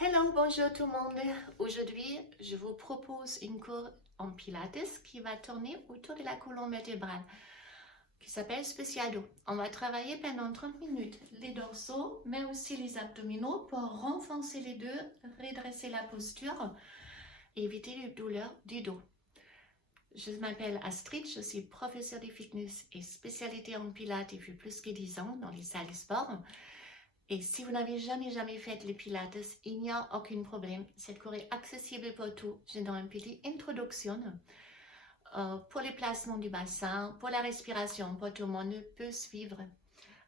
Hello, bonjour tout le monde. Aujourd'hui, je vous propose une cours en pilates qui va tourner autour de la colonne vertébrale, qui s'appelle Spécial dos. On va travailler pendant 30 minutes les dorsaux, mais aussi les abdominaux pour renforcer les deux, redresser la posture et éviter les douleurs du dos. Je m'appelle Astrid, je suis professeure de fitness et spécialité en pilates depuis plus que 10 ans dans les salles de sport. Et si vous n'avez jamais fait les pilates, il n'y a aucun problème. Cette cours est accessible pour tout. Je donne une petite introduction pour les placements du bassin, pour la respiration, pour tout le monde peut suivre.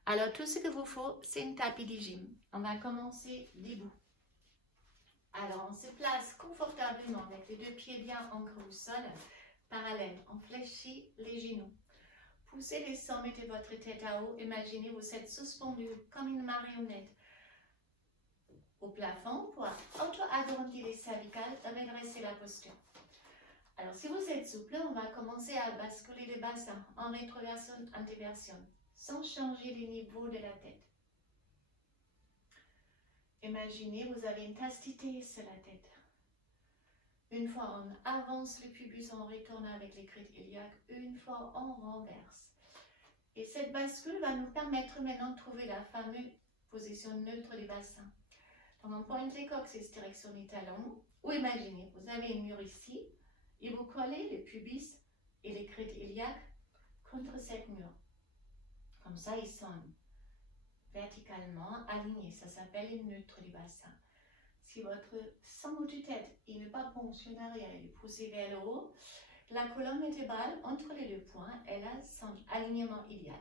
Alors, tout ce qu'il vous faut, c'est une tapis de gym. On va commencer debout. Alors, on se place confortablement avec les deux pieds bien ancrés au sol, parallèles. On fléchit les genoux. Poussez les seins, mettez votre tête à haut. Imaginez vous êtes suspendu comme une marionnette au plafond pour auto-agrandir les cervicales et redresser la posture. Alors, si vous êtes souple, on va commencer à basculer le bassin en rétroversion, antéversion, sans changer le niveau de la tête. Imaginez vous avez une tasse de thé sur la tête. Une fois on avance le pubis, on retourne avec les crêtes iliaques. Une fois on renverse. Et cette bascule va nous permettre maintenant de trouver la fameuse position neutre du bassin. Donc on pointe les coccyx direction les talons. Ou imaginez, vous avez un mur ici et vous collez le pubis et les crêtes iliaques contre cette mur. Comme ça, ils sont verticalement alignés. Ça s'appelle le neutre du bassin. Si votre centre de tête n'est pas penché en arrière, il est poussé vers le haut, la colonne vertébrale entre les deux points, elle a son alignement idéal.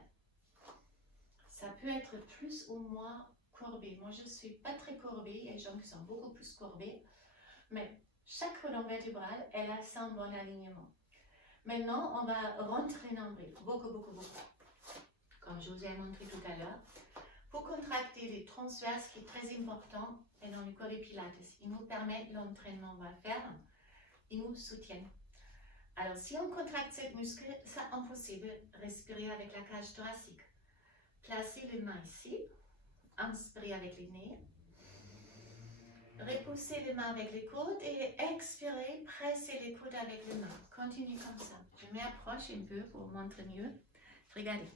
Ça peut être plus ou moins courbé. Moi, je ne suis pas très courbée. Il y a des gens qui sont beaucoup plus courbés. Mais chaque colonne vertébrale, elle a son bon alignement. Maintenant, on va rentrer nombril. Beaucoup. Comme je vous ai montré tout à l'heure. Pour contracter les transverses, qui est très important, et dans le corps des pilates, ils nous permettent l'entraînement qu'on va faire. Ils nous soutiennent. Alors, si on contracte cette muscle, c'est impossible de respirer avec la cage thoracique. Placez les mains ici. Inspirez avec les nez. Repoussez les mains avec les coudes et expirez, pressez les coudes avec les mains. Continuez comme ça. Je m'approche un peu pour vous montrer mieux. Regardez.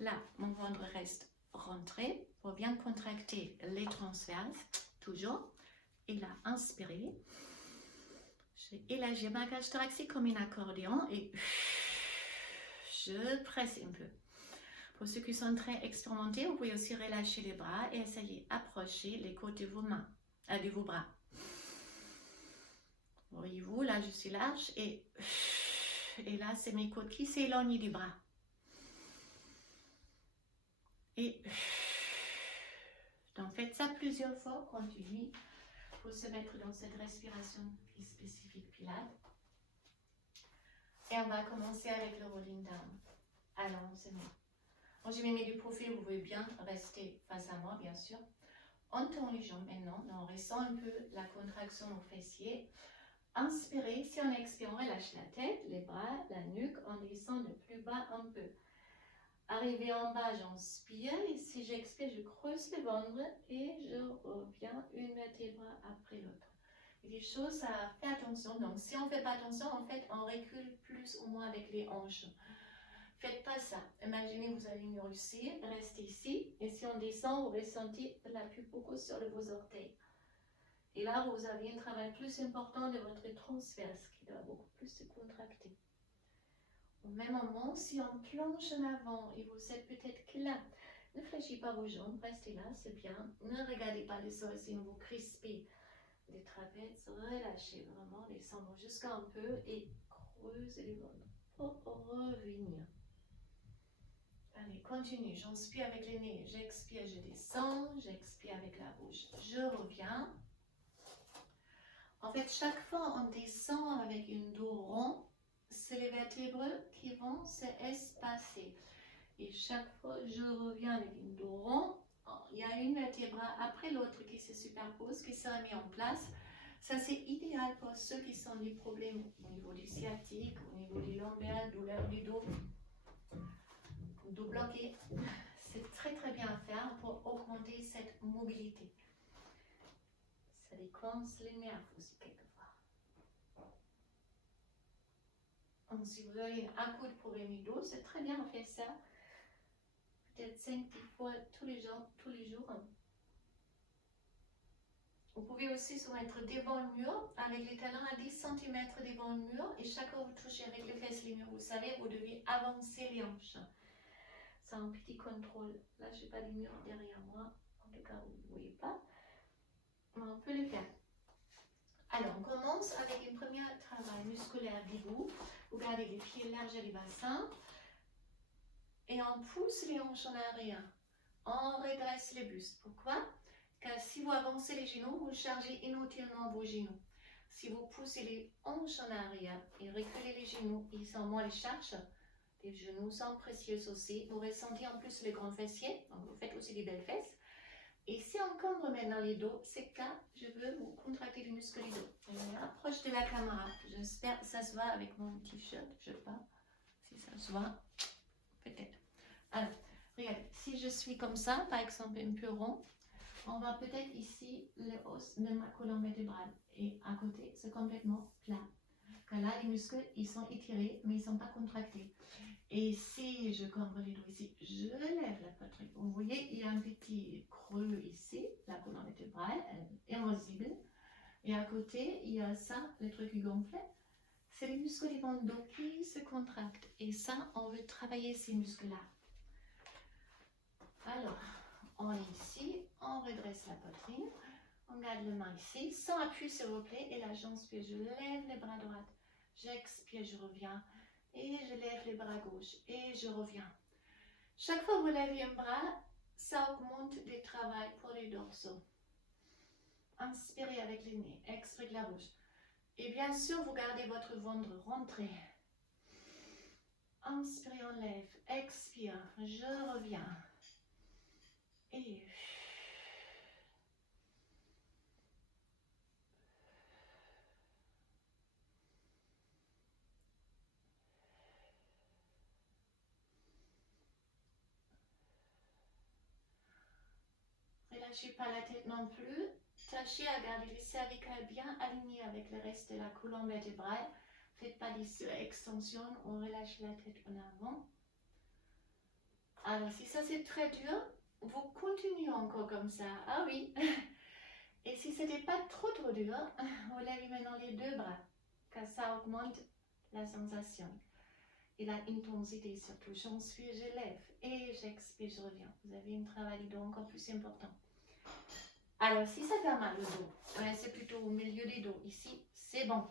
Là, mon ventre reste rentré pour bien contracter les transverses. Toujours. Et là, inspirez. J'élargis ma cage thoracique comme un accordéon et je presse un peu. Pour ceux qui sont très expérimentés, vous pouvez aussi relâcher les bras et essayer d'approcher les côtés de vos mains, de vos bras. Voyez-vous, là je suis large et là c'est mes côtes qui s'éloignent du bras. Et donc faites ça plusieurs fois, continuez pour se mettre dans cette respiration spécifique Pilates. Et on va commencer avec le rolling down. Alors, c'est bon. Moi, je me mets du profil, vous pouvez bien rester face à moi, bien sûr. On tend les jambes maintenant, on ressent un peu la contraction au fessier. Inspirez, si on expire, on relâche la tête, les bras, la nuque, on descend de plus bas un peu. Arrivé en bas, j'inspire, et si j'expire, je creuse le ventre et je reviens une vertèbre après l'autre. Il y a des choses à faire attention, donc si on ne fait pas attention, en fait, on recule plus ou moins avec les hanches. Faites pas ça. Imaginez vous avez une mur ici, restez ici, et si on descend, vous ressentez l'appui beaucoup sur vos orteils. Et là, vous avez un travail plus important de votre transverse qui doit beaucoup plus se contracter. Au même moment, si on plonge en avant et vous êtes peut-être que là, ne fléchissez pas vos jambes, restez là, c'est bien. Ne regardez pas le sol, sinon vous crispez les trapèzes, relâchez vraiment, descendons jusqu'à un peu et creusez le ventre pour revenir. Allez, continue, j'inspire avec les nez, j'expire, je descends, j'expire avec la bouche, je reviens. En fait, chaque fois on descend avec une dos rond, c'est les vertèbres qui vont s'espacer. Et chaque fois je reviens avec une dos rond, il y a une vertèbre après l'autre qui se superpose, qui sera mis en place. Ça c'est idéal pour ceux qui ont des problèmes au niveau du sciatique, au niveau du lombaire, douleur du dos bloqué. C'est très bien à faire pour augmenter cette mobilité. Regardez, coince les nerfs aussi quelquefois. Donc, si vous avez un coup de problème du dos, c'est très bien de faire ça. Peut-être 5-10 fois tous les jours. Vous pouvez aussi se mettre devant le mur avec les talons à 10 cm devant le mur et chaque fois que vous touchez avec les fesses les murs, vous savez, vous devez avancer les hanches. C'est un petit contrôle. Là, je n'ai pas de mur derrière moi. En tout cas, vous ne voyez pas. Mais on peut le faire. Alors, on commence avec un premier travail musculaire debout. Vous gardez les pieds larges du bassin. Et on pousse les hanches en arrière. On redresse les bustes. Pourquoi? Car si vous avancez les genoux, vous chargez inutilement vos genoux. Si vous poussez les hanches en arrière et reculez les genoux, ils sont moins les charges. Les genoux sont précieux aussi. Vous ressentez en plus les grands fessiers. Donc vous faites aussi des belles fesses. Et si on cambre maintenant les dos, c'est que là, je veux vous contracter le muscle du dos. Approche de la caméra. J'espère que ça se voit avec mon t-shirt. Je ne sais pas si ça se voit. Peut-être. Alors, regardez. Si je suis comme ça, par exemple un peu rond, on va peut-être ici le os de ma colonne vertébrale. Et à côté, c'est complètement plat. Car là, les muscles, ils sont étirés, mais ils ne sont pas contractés. Et si je cambre les dos ici, je lève la poitrine. Vous voyez, il y a un petit creux ici, la colonne vertébrale, elle est invisible. Et à côté, il y a ça, le truc gonflé. C'est les muscles du dos qui se contractent. Et ça, on veut travailler ces muscles-là. Alors, on est ici, on redresse la poitrine. On garde les mains ici, sans appui s'il vous plaît. Et là, j'inspire, je lève les bras droits. J'expire, je reviens. Et je lève les bras gauche et je reviens. Chaque fois que vous levez un bras, ça augmente le travail pour les dorsaux. Inspirez avec le nez, expirez de la bouche. Et bien sûr, vous gardez votre ventre rentré. Inspirez, on lève, expire, je reviens. Et... relâchez pas la tête non plus. Tâchez à garder les cervicales bien alignées avec le reste de la colonne vertébrale. Faites pas des surextensions, on relâche la tête en avant. Alors, si ça c'est très dur, vous continuez encore comme ça. Ah oui. Et si ce n'était pas trop dur, vous levez maintenant les deux bras, car ça augmente la sensation et l'intensité surtout. J'inspire, je lève et j'expire, je reviens. Vous avez un travail de dos encore plus important. Alors, si ça fait mal au dos, c'est plutôt au milieu des dos. Ici, c'est bon.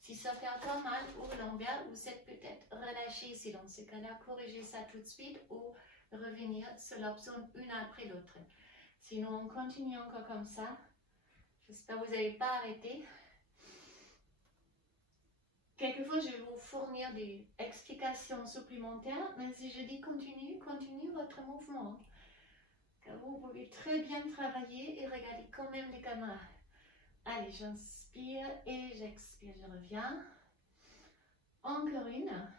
Si ça fait encore mal au lombaire, vous êtes peut-être relâché ici. Dans ce cas-là, corrigez ça tout de suite ou revenir sur l'option une après l'autre. Sinon, on continue encore comme ça. J'espère que vous n'avez pas arrêté. Quelquefois, je vais vous fournir des explications supplémentaires, mais si je dis continue, continuez votre mouvement. Car vous pouvez très bien travailler et regarder quand même les caméras. Allez, j'inspire et j'expire, je reviens. Encore une.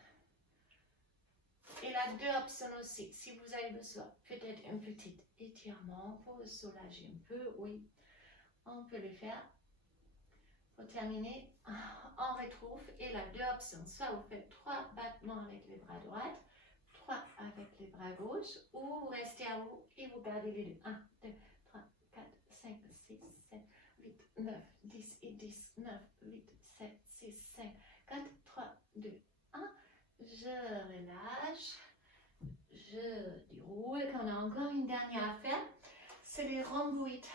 Et là, deux options aussi, si vous avez besoin. Peut-être un petit étirement pour vous soulager un peu, oui. On peut le faire. Pour terminer, on retrouve, et là, deux options. Soit vous faites 3 battements avec les bras droits, 3 avec les bras gauches, ou vous restez à vous et vous gardez les deux. 1, 2, 3, 4, 5, 6, 7, 8, 9, 10 et 10, 9, 8, 7, 6, 5, 4, 3, 2, 1. Je relâche, je déroule. On a encore une dernière à faire, c'est les rhomboïdes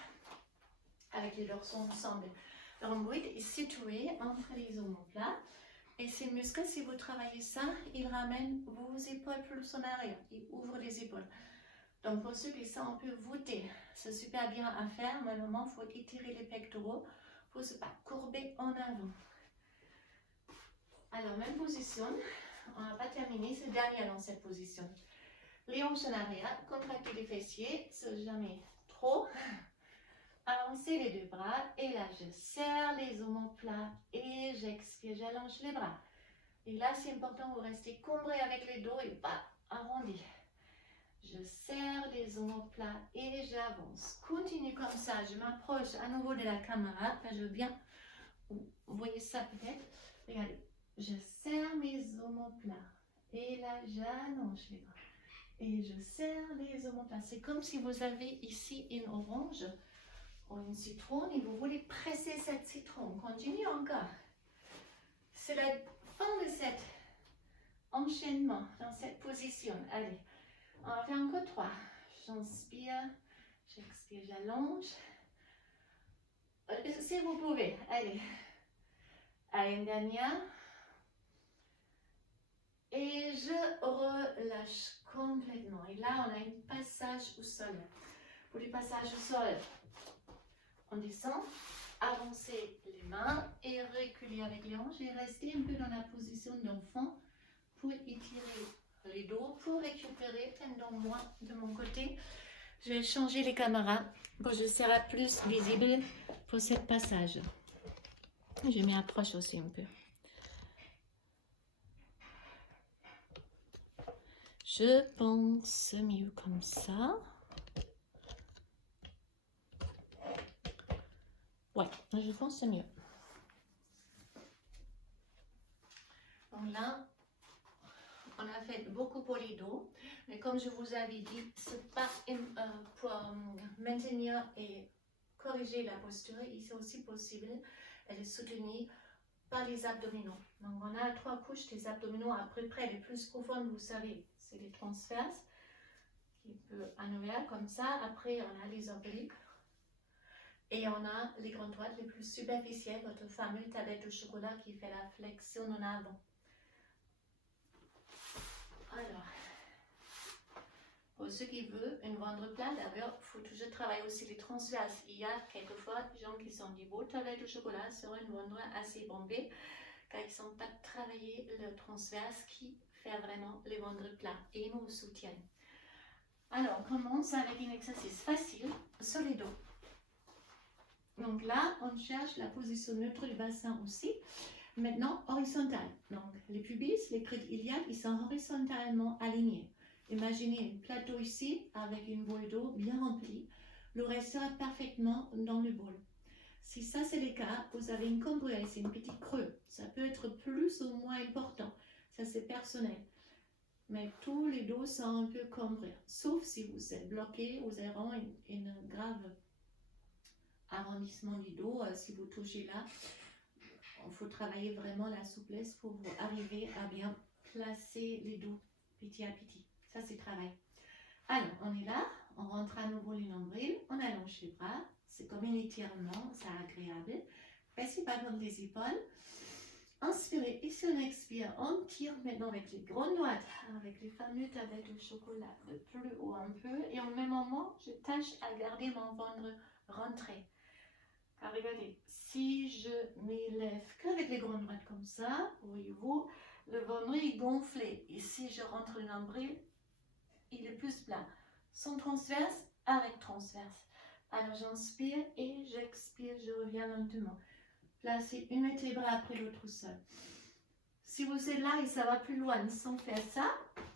avec les dorsaux ensemble. Le rhomboïde est situé entre les omoplates et ces muscles, si vous travaillez ça, ils ramènent vos épaules plus en arrière, ils ouvrent les épaules. Donc pour ceux qui sont un peu voûtés, c'est super bien à faire, mais normalement il faut étirer les pectoraux pour ne pas courber en avant. Alors même position, on n'a pas terminé, c'est dernier dans cette position. Les hanches en arrière, contractez les fessiers, c'est jamais trop. Avancez les deux bras et là je serre les omoplates et j'expire, j'allonge les bras. Et là c'est important, vous restez cambré avec les dos et pas arrondi. Je serre les omoplates et j'avance. Continue comme ça. Je m'approche à nouveau de la caméra. Là, je viens. Vous voyez ça peut-être? Regardez. Je serre mes omoplates. Et là, j'allonge les bras. Et je serre les omoplates. C'est comme si vous avez ici une orange ou une citron et vous voulez presser cette citron. Continue encore. C'est la fin de cet enchaînement dans cette position. Allez, on va faire encore 3. J'inspire, j'expire, j'allonge. Si vous pouvez, allez. Allez, une dernière. Et je relâche complètement. Et là, on a un passage au sol. Pour le passage au sol, on descend, avancez les mains et reculez avec les hanches et restez un peu dans la position d'enfant pour étirer les dos, pour récupérer tendons moins de mon côté. Je vais changer les caméras pour que je serai plus visible pour ce passage. Je m'approche aussi un peu. Je pense mieux comme ça. Ouais, je pense mieux. Donc là, on a fait beaucoup pour les dos, mais comme je vous avais dit, c'est pas pour maintenir et corriger la posture, c'est aussi possible. Elle est soutenue par les abdominaux. Donc on a 3 couches des abdominaux à peu près les plus profondes, vous savez, c'est les transverses qui peut enlever comme ça. Après on a les obliques et on a les grandes droites les plus superficielles, votre fameux tablette de chocolat qui fait la flexion en avant. Alors, pour ceux qui veulent une ventre plat, d'abord, il faut toujours travailler aussi les transverses. Il y a quelquefois des gens qui sont des beaux tablettes de chocolat sur une ventre assez bombée, car ils n'ont pas travaillé le transverse qui fait vraiment les ventres plats et nous soutiennent. Alors, on commence avec un exercice facile sur les dos. Donc là, on cherche la position neutre du bassin aussi. Maintenant, horizontal. Donc, les pubis, les crêtes iliaques, ils sont horizontalement alignés. Imaginez un plateau ici avec une boule d'eau bien remplie. Le reste sera parfaitement dans le bol. Si ça c'est le cas, vous avez une congruence, c'est un petit creux. Ça peut être plus ou moins important. Ça c'est personnel. Mais tous les dos sont un peu cambrés. Sauf si vous êtes bloqué, vous avez vraiment une grave arrondissement du dos. Si vous touchez là, il faut travailler vraiment la souplesse pour vous arriver à bien placer les dos petit à petit. Ça, c'est travail. Alors, on est là, on rentre à nouveau les nombrils, on allonge les bras. C'est comme un étirement, c'est agréable. Pressez pas contre les épaules. Inspirez et si on expire, on tire maintenant avec les grandes droites, avec les fameux tablettes de chocolat de plus haut un peu. Et au même moment, je tâche à garder mon ventre rentré. Alors regardez, si je m'élève qu'avec les grandes droites comme ça, voyez-vous, le ventre est gonflé. Et si je rentre le nombril, il est plus plat. Sans transverse, avec transverse. Alors j'inspire et j'expire, je reviens lentement. Placez une vertèbre après l'autre au sol. Si vous êtes là et ça va plus loin sans faire ça,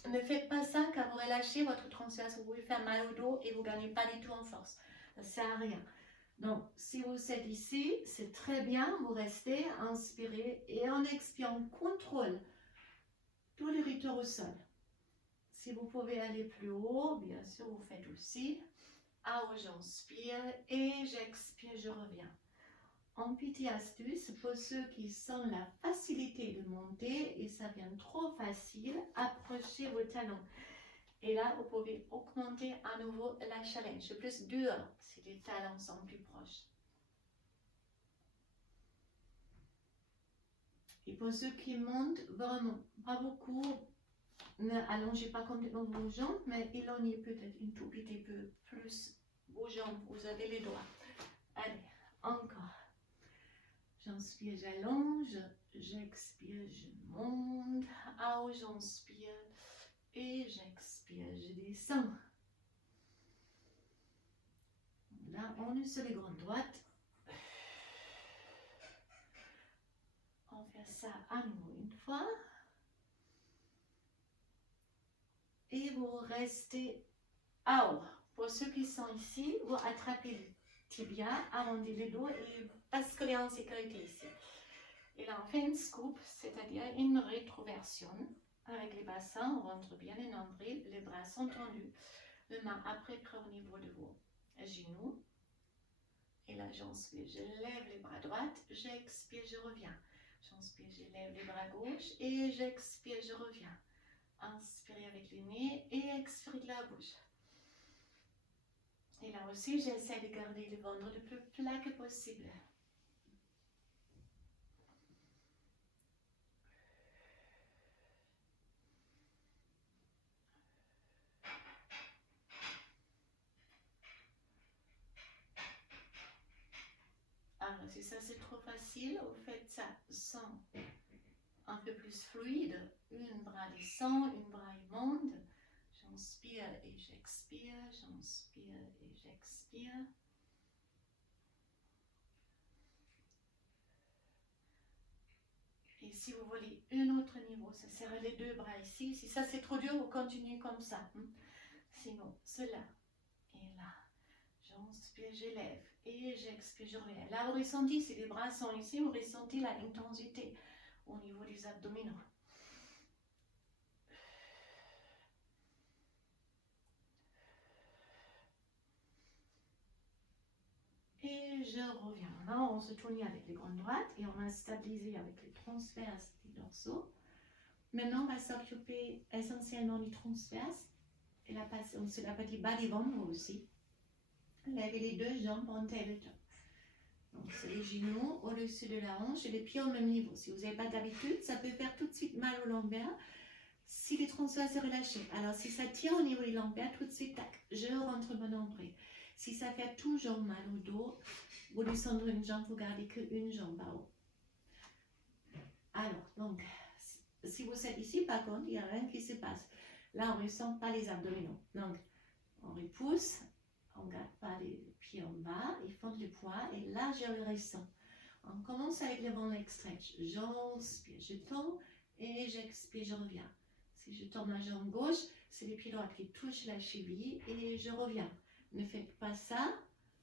ne faites pas ça car vous relâchez votre transverse. Vous pouvez faire mal au dos et vous ne gagnez pas du tout en force. Ça ne sert à rien. Donc, si vous êtes ici, c'est très bien, vous restez, inspirez et en expirant, on contrôle tout le retour au sol. Si vous pouvez aller plus haut, bien sûr, vous faites aussi. Ah, j'inspire et j'expire, je reviens. En petite astuce, pour ceux qui sentent la facilité de monter et ça vient trop facile, approchez vos talons. Et là, vous pouvez augmenter à nouveau la challenge, plus dur si les talons sont plus proches. Et pour ceux qui montent, vraiment, pas beaucoup, ne allongez pas complètement vos jambes, mais éloignez peut-être un tout petit peu plus vos jambes, vous avez les doigts. Allez, encore. J'inspire, j'allonge, j'expire, je monte. Ah, j'inspire et j'expire, je descends. Là, on est sur les grandes droites. On fait ça à nouveau une fois. Et vous restez Alors, pour ceux qui sont ici, vous attrapez le tibia, arrondissez le dos et basculez en sécurité ici. Et là, on fait une scoop, c'est-à-dire une rétroversion. Avec les bassins, on rentre bien le nombril, les bras sont tendus. Le main après près au niveau de vos genoux. Et là, j'inspire, je lève les bras droits, j'expire, je reviens. J'inspire, je lève les bras gauche et j'expire, je reviens. Inspirez avec le nez et expirez de la bouche. Et là aussi, j'essaie de garder le ventre le plus plat que possible. Alors, si ça c'est trop facile, vous faites ça sans un peu plus fluide. Une bras descend, une bras monte. J'inspire et j'expire, j'inspire et j'expire. Et si vous voulez un autre niveau, ça sera les deux bras ici. Si ça c'est trop dur, vous continuez comme ça. Sinon, cela. Et là, j'inspire, je lève. Et j'expire, je reviens. Là, vous ressentez, si les bras sont ici, vous ressentez la intensité au niveau des abdominaux. Et je reviens. Maintenant, on se tourne avec les grandes droites et on va stabiliser avec les transverses des dorsaux. Maintenant, on va s'occuper essentiellement du transverse et la partie bas du ventre aussi. Levez les deux jambes en tabletop. Donc, c'est les genoux au-dessus de la hanche et les pieds au même niveau. Si vous n'avez pas d'habitude, ça peut faire tout de suite mal au lombaire si les transverses sont relâchés. Alors, si ça tient au niveau des lombaires, tout de suite, tac, je rentre mon nombril. Si ça fait toujours mal au dos, vous descendez une jambe, vous gardez qu'une jambe en haut. Alors, donc, si vous êtes ici, par contre, il n'y a rien qui se passe. Là, on ne ressent pas les abdominaux. Donc, on repousse, on ne garde pas les pieds en bas, ils font le poids, et là, je le ressens. On commence avec le bon leg stretch. J'inspire, je tends, et j'expire, je reviens. Si je tends ma jambe gauche, c'est les pieds droits qui touchent la cheville, et je reviens. Ne faites pas ça,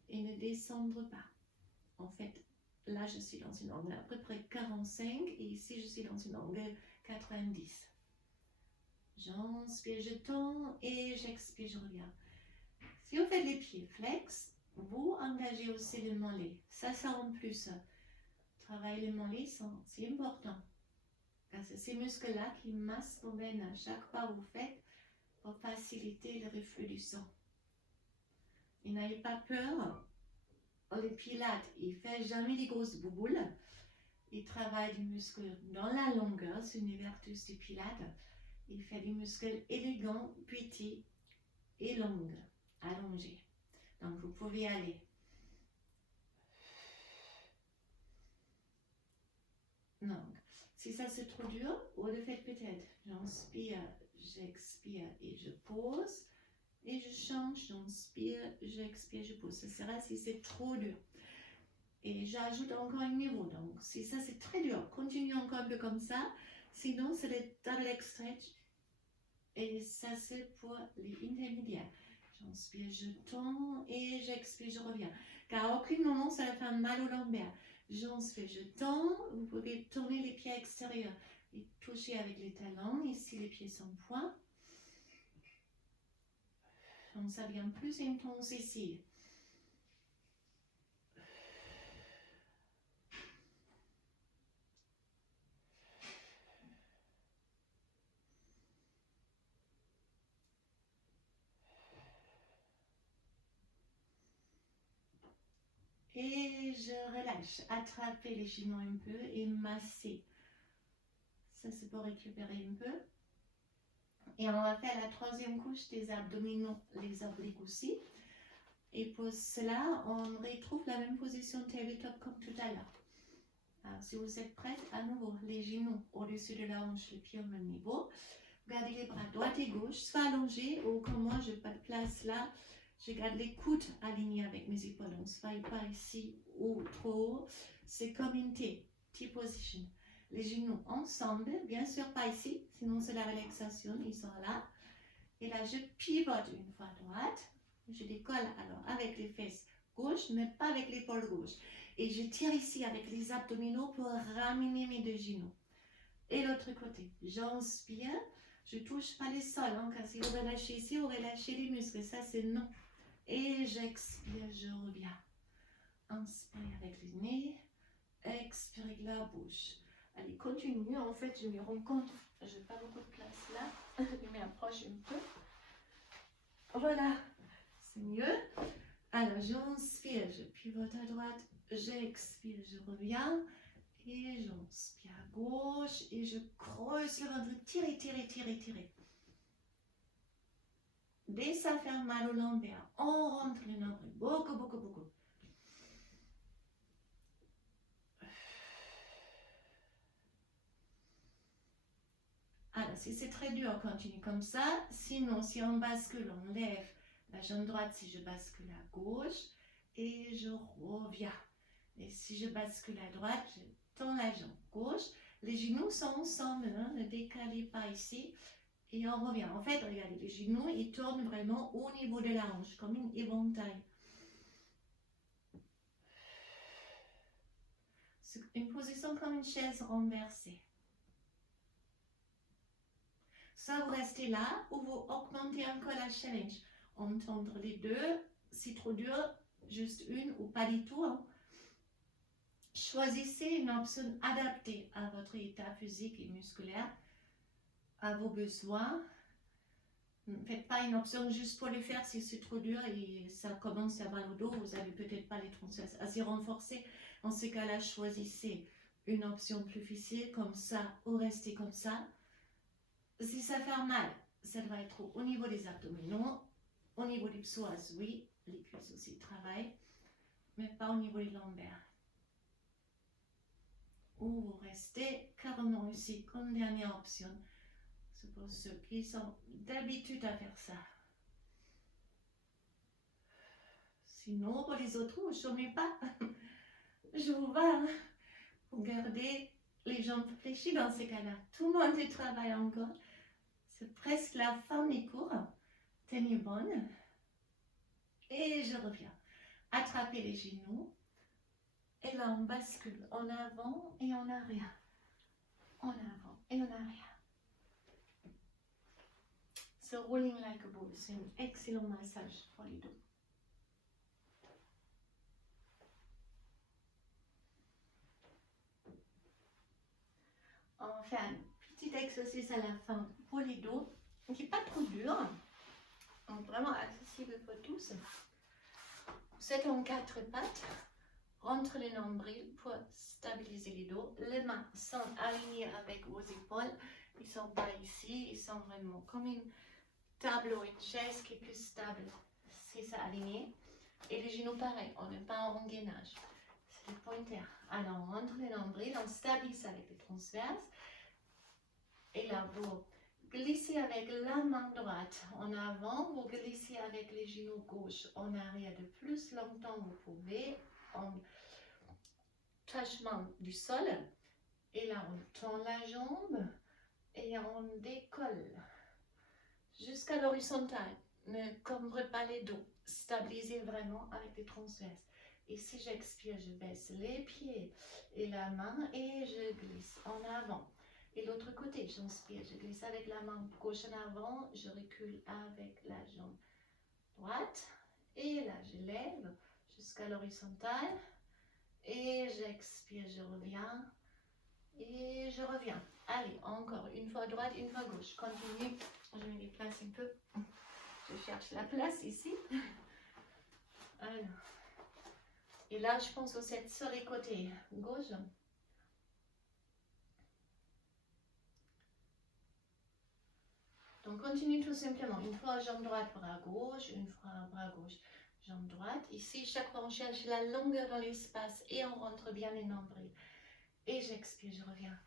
et ne descendez pas. En fait, là, je suis dans une angle à peu près 45 et ici, je suis dans une angle 90. J'inspire, je tends et j'expire, je reviens. Si vous faites les pieds flex, vous engagez aussi le mollet. Ça en plus. Travailler le mollet, c'est important. Parce que ces muscles-là qui massent vos veines à chaque pas que vous faites pour faciliter le reflux du sang. Et n'ayez pas peur. Les pilates, il ne fait jamais des grosses bouboules. Il travaille des muscles dans la longueur, c'est une vertus du pilate. Il fait des muscles élégants, petits et longs, allongés. Donc vous pouvez aller. Donc, si ça c'est trop dur, vous le faites peut-être. J'inspire, j'expire et je pose. Et je change, j'inspire, j'expire, je pose. Ce sera si c'est trop dur. Et j'ajoute encore un niveau. Donc, si ça c'est très dur, continuez encore un peu comme ça. Sinon, c'est le double leg stretch. Et ça c'est pour les intermédiaires. J'inspire, je tends et j'expire, je reviens. Car à aucun moment ça va faire mal au lombaire. J'inspire, je tends. Vous pouvez tourner les pieds extérieurs et toucher avec les talons. Ici, les pieds sont points. Donc, ça devient plus intense ici. Et je relâche. Attrapez les genoux un peu et massez. Ça, c'est pour récupérer un peu. Et on va faire la troisième couche des abdominaux, les obliques aussi. Et pour cela, on retrouve la même position tabletop comme tout à l'heure. Alors, si vous êtes prête, à nouveau, les genoux au-dessus de la hanche, les pieds au même niveau. Gardez les bras droite et gauche, soit allongés ou comme moi, je n'ai pas de place là. Je garde les coudes alignés avec mes épaules. On ne se faille pas ici ou trop haut. C'est comme une T, T-position. Les genoux ensemble, bien sûr pas ici, sinon c'est la relaxation, ils sont là. Et là, je pivote une fois droite. Je décolle alors avec les fesses gauche, mais pas avec l'épaule gauche. Et je tire ici avec les abdominaux pour ramener mes deux genoux. Et l'autre côté, j'inspire. Je ne touche pas les sols. Hein, car si vous relâchez ici, vous relâchez les muscles. Ça, c'est non. Et j'expire, je reviens. Inspire avec le nez. Expire avec la bouche. Allez, continue. En fait, je me rends compte, je n'ai pas beaucoup de place là. Je m'approche un peu. Voilà, c'est mieux. Alors, j'inspire, je pivote à droite. J'expire, je reviens. Et j'inspire à gauche. Et je creuse le ventre. Tirez, tirez, tirez, tirez. Dès ça fait mal au lombaire, on rentre le nombril. Beaucoup, beaucoup, beaucoup. Alors, si c'est très dur, continue comme ça. Sinon, si on bascule, on lève la jambe droite si je bascule à gauche. Et je reviens. Et si je bascule à droite, je tends la jambe gauche. Les genoux sont ensemble, hein, ne décalez pas ici. Et on revient. En fait, regardez, les genoux, ils tournent vraiment au niveau de la hanche, comme une éventail. Une position comme une chaise renversée. Ça, vous restez là ou vous augmentez encore la challenge. Entendre les deux, si trop dur, juste une ou pas du tout. Hein. Choisissez une option adaptée à votre état physique et musculaire, à vos besoins. Ne faites pas une option juste pour le faire si c'est trop dur et ça commence à mal au dos. Vous n'avez peut-être pas les transverses assez renforcés. En ce cas-là, choisissez une option plus difficile comme ça ou restez comme ça. Si ça fait mal, ça doit être au niveau des abdominaux, au niveau du psoas, oui, les cuisses aussi travaillent, mais pas au niveau des lombaires. Ou vous restez carrément ici comme dernière option. C'est pour ceux qui sont d'habitude à faire ça. Sinon, pour les autres, je ne mets pas. Je vous vois. Hein. Vous gardez les jambes fléchies dans ces cas-là. Tout le monde travaille encore. C'est presque la fin des cours. Tenez bonne. Et je reviens. Attrapez les genoux. Et là, on bascule en avant et en arrière. En avant et en arrière. Ce rolling like a ball, c'est un excellent massage pour les dos. On fait un petit exercice à la fin pour les dos, qui n'est pas trop dur, donc vraiment accessible pour tous. Vous êtes en 4 pattes, rentre le nombril pour stabiliser les dos. Les mains sont alignées avec vos épaules, ils ne sont pas ici, ils sont vraiment comme une table ou une chaise qui est plus stable. C'est ça aligné. Et les genoux pareil, on n'est pas en gainage. C'est le pointer. Alors on rentre le nombril, on stabilise avec les transverses. Et là, vous glissez avec la main droite en avant, vous glissez avec les genoux gauche en arrière le plus longtemps vous pouvez, en touchement du sol. Et là, on tend la jambe et on décolle jusqu'à l'horizontale. Ne cambrez pas les dos, stabilisez vraiment avec les transverses. Et si j'expire, je baisse les pieds et la main et je glisse en avant. Et l'autre côté, j'inspire, je glisse avec la main gauche en avant, je recule avec la jambe droite. Et là, je lève jusqu'à l'horizontale. Et j'expire, je reviens. Et je reviens. Allez, encore une fois droite, une fois gauche. Continue. Je me déplace un peu. Je cherche la place ici. Alors. Et là, je pense vous êtes sur les côtés gauche. Donc, continue tout simplement. Une fois jambe droite, bras gauche. Une fois bras gauche, jambe droite. Ici, chaque fois, on cherche la longueur dans l'espace et on rentre bien les nombrils. Et j'expire, je reviens.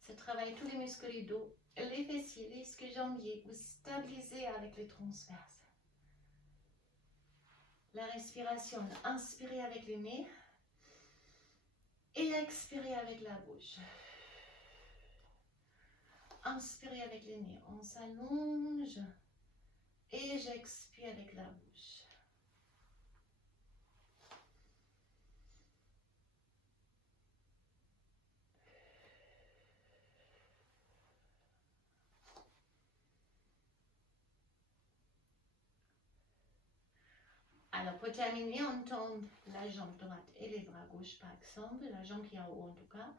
Ça travaille tous les muscles du dos, les fessiers, les ischios jambiers. Vous stabilisez avec les transverses. La respiration, inspirez avec le nez et expirez avec la bouche. Inspirez avec le nez, on s'allonge Et j'expire avec la bouche. Alors, pour terminer, on tourne la jambe droite et les bras gauche par exemple, la jambe qui est en haut en tout cas.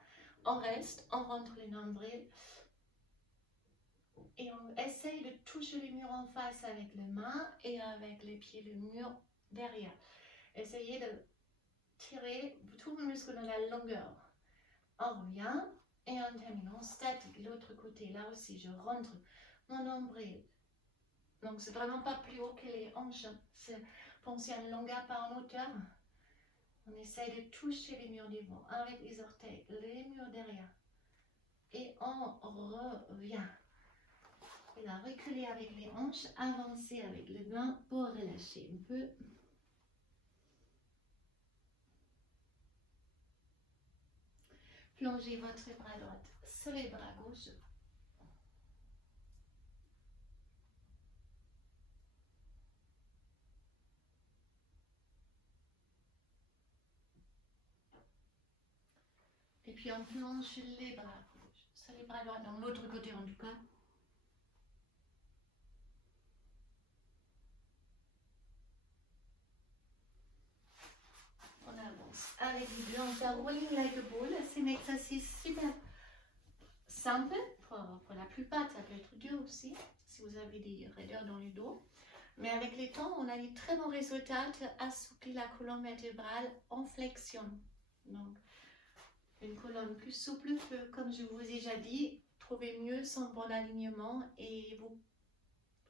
On reste, on rentre le nombril et on essaye de toucher le mur en face avec les mains et avec les pieds le mur derrière. Essayez de tirer tout le muscle dans la longueur. On revient et on termine. On statique l'autre côté. Là aussi, je rentre mon nombril. Donc, c'est vraiment pas plus haut que les hanches. C'est penser à une longueur par en hauteur. On essaye de toucher les murs devant avec les orteils, les murs derrière. Et on revient. Et là, reculer avec les hanches, avancer avec les mains pour relâcher un peu. Plongez votre bras droit sur les bras gauches. Et puis on plonge les bras gauches sur les bras droits, dans l'autre côté en tout cas. On avance avec les deux, on fait rolling like a ball. C'est un exercice super simple pour la plupart, ça peut être dur aussi si vous avez des raideurs dans le dos. Mais avec le temps, on a des très bons résultats, assouplir la colonne vertébrale en flexion. Donc, une colonne plus souple peut, comme je vous ai déjà dit, trouver mieux son bon alignement et vous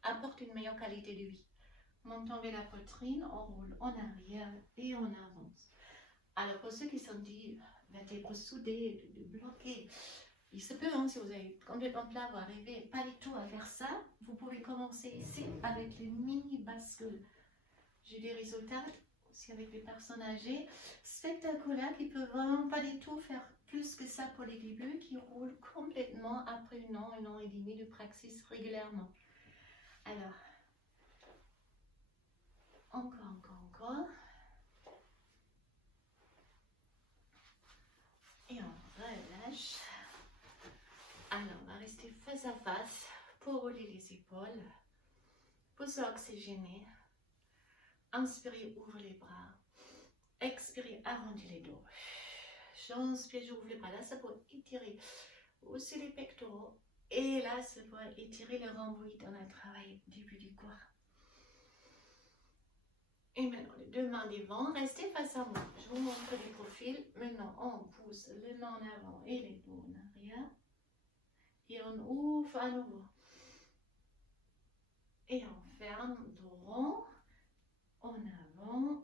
apporte une meilleure qualité de vie. Montons vers la poitrine, on roule en arrière et on avance. Alors, pour ceux qui sont dit vertèbres soudées, de bloquer, il se peut, hein, si vous avez complètement plat, vous n'arrivez pas du tout à faire ça, vous pouvez commencer ici avec les mini bascules. J'ai des résultats aussi avec les personnes âgées spectaculaires qui ne peuvent vraiment pas du tout faire plus que ça pour les débuts, qui roulent complètement après un an et demi de praxis régulièrement. Alors, encore. Et on relâche. Alors, on va rester face à face pour rouler les épaules, pour s'oxygéner. Inspirez, ouvre les bras. Expirez, arrondis les dos. J'inspire, j'ouvre les bras. Là, ça peut étirer aussi les pectoraux. Et là, ça peut étirer le rhomboïde. On a travaillé au début du corps. Et maintenant, les deux mains devant, restez face à moi. Je vous montre les profils. Maintenant, on pousse les mains en avant et les dos en arrière. Et on ouvre à nouveau. Et on ferme, dos rond, en avant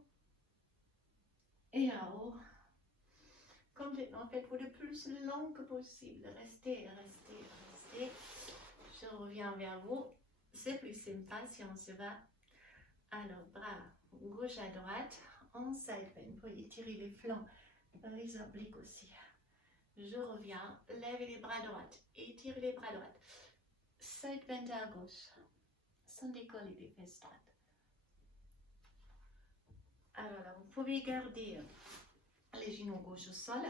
et en haut. Complètement, faites-vous le plus long que possible. Restez. Je reviens vers vous. C'est plus sympa si on se va. Alors, bras gauche à droite, en side bend pour étirer les flancs, les obliques aussi. Je reviens, lève les bras droits, étire les bras droits. Side bend à gauche, sans décoller les fesses droites. Alors là, vous pouvez garder les genoux gauche au sol.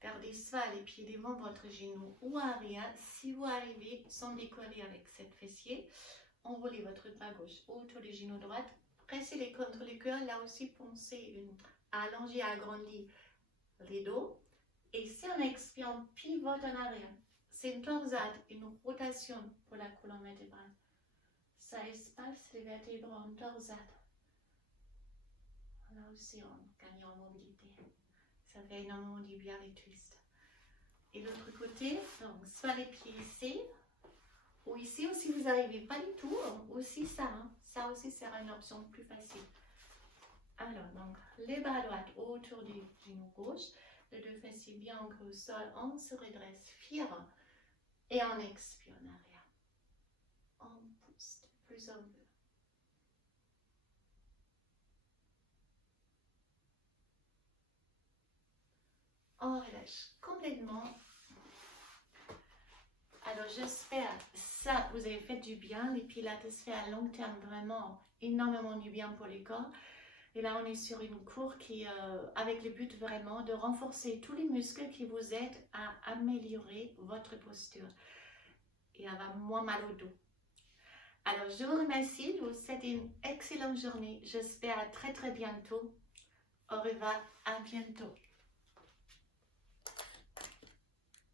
Gardez soit les pieds devant votre genou ou arrière. Si vous arrivez sans décoller avec cette fessier, enroulez votre bras gauche autour des genoux droits. Pressez-les contre le cœur. Là aussi, pensez à allonger, à agrandir les dos. Et si on expire, on pivote en arrière. C'est une torsade, une rotation pour la colonne vertébrale. Ça espace les vertèbres en torsade. Là aussi, on gagne en mobilité. Ça fait énormément du bien les twists. Et l'autre côté, donc soit les pieds ici, ou ici, ou si vous n'arrivez pas du tout, aussi ça. Ça aussi sera une option plus facile. Alors, donc, les bras droits autour du genou gauche, les deux fessiers bien ancrés au sol, on se redresse fier et on expire en arrière. On pousse de plus en plus. On relâche complètement. Alors, Alors, j'espère ça vous avez fait du bien. Les pilates fait à long terme vraiment énormément du bien pour le corps. Et là, on est sur une cour qui, avec le but vraiment de renforcer tous les muscles qui vous aident à améliorer votre posture et à avoir moins mal au dos. Alors, je vous remercie. Je vous souhaite une excellente journée. J'espère à très très bientôt. Au revoir, à bientôt.